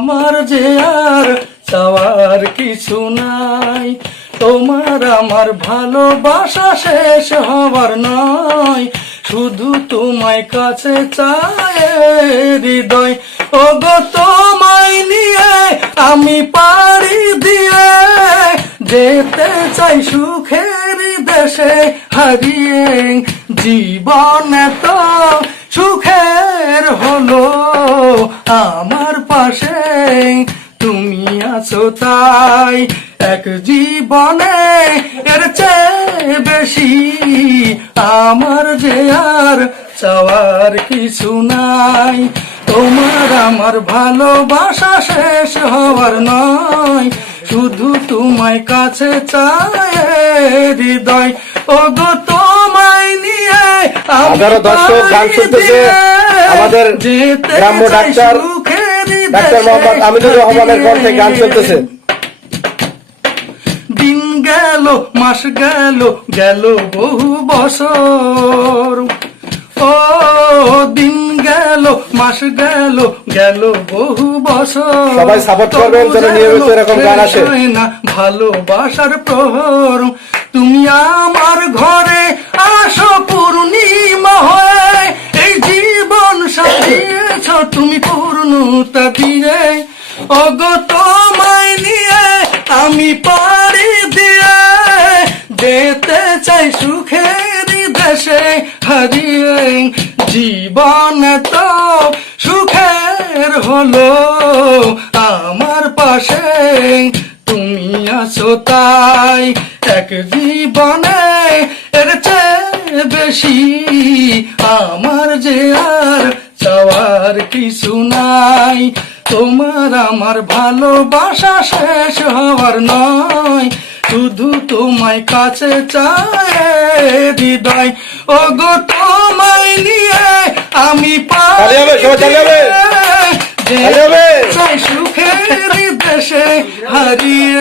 আমার যে আর চাওয়ার কিছু নাই, তোমার আমার ভালোবাসা শেষ হবার নয়, শুধু তোমায় কাছে চায় হৃদয়। ও গো তোমায় নিয়ে আমি পাড়ি দিয়ে যেতে চাই সুখের দেশে হারিয়ে। জীবন এত সুখের হলো আমার পাশে তুমি আছো তাই, এক জীবনে এর চেয়ে বেশি আমার যে আর চাওয়ার কিছু নাই। তোমার আমার ভালোবাসা শেষ হওয়ার নয়, শুধু তোমায় কাছে চায় হৃদয়। ও গো তোমায় নিয়ে দর্শক গান শুনতেছে আমাদের গ্রাম্য ডাক্তার মোহাম্মদ আমিনুর রহমানের কণ্ঠে গান শুনতেছে। দিন গেল মাস গেল গেল বহু বছর, ও দিন গেল মাস গেল গেল বহু বছর। সবাই সাপোর্ট করবেন যেন নিয়মিত এরকম গান আসে না ভালোবাসার প্রহর। তুমি আমার ঘরে আসো পূর্ণিমা হয়ে, এই জীবন সাজিয়েছ তুমি পূর্ণতা দিয়ে। ওগো তোমায় নিয়ে আমি পাড়ি দিয়ে যেতে চাই সুখের দেশে হারিয়ে। জীবন তো সুখের হলো আমার পাশে তুমি আছো তাই, এক জীবনে এর চেয়ে বেশি আমার যে আর চাওয়ার কিছু নাই। তোমার আমার ভালোবাসা শেষ হওয়ার নয়, শুধু তোমায় কাছে চায় হৃদয়। ও গো তোমায় নিয়ে আমি পাড়ি দিয়ে যেতে চাই সুখের দেশে হারিয়ে।